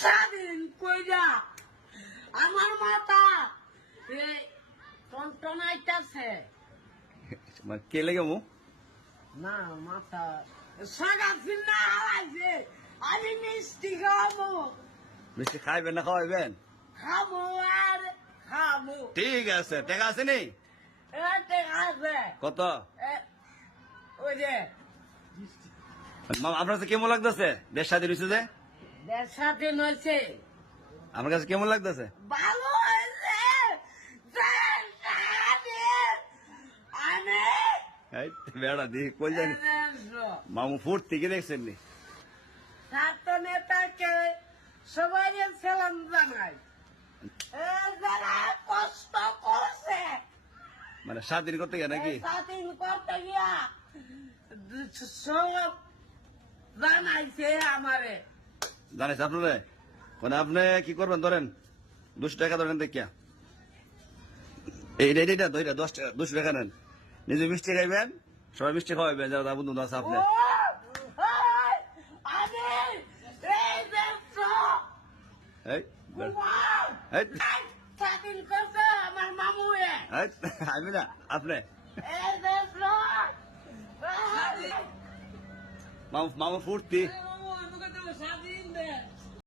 স্বাধীন কইরা আমার মাথা এই টনটনাইতাছে। মানে কে লেগে মু? না মাথা সাগা ফিন্না হারাইছে আমি মিষ্টি খাব মিষ্টি খাইবেন না খাওয়াইবেন? খাব আর খাব ঠিক আছে টাকা আছে নি? আছে। কত? আপনার কেমন লাগতেছে? দেড় স্বাধীন হয়েছে যে? নইছে আমার কাছে কেমন লাগতেছে? ভালো হয়েছে। দেড় স্বাধীন বেড়া দি কই জানি। মামু ফুট থেকে দেখছেন নি? ছাত্র নেতাকে সবাই সালাম জানাই। যারা কষ্ট করছে। মানে স্বাধীন করতে গিয়ে নাকি? স্বাধীন করতে গিয়া সব জানাইছে আমারে। জানিস আপনারে? মানে আপনি কি করবেন ধরেন দুশো টাকা ধরেন দেখিয়া। এইটা এইটা দুইটা দশ টাকা দুশো টাকা নেন। নিজে মিষ্টি খাইবেন সবাই মিষ্টি খাওয়াবেন যারা বন্ধু আছে আমি না আপনি। মামু মামু ফুর্তি। স্বাধীন দে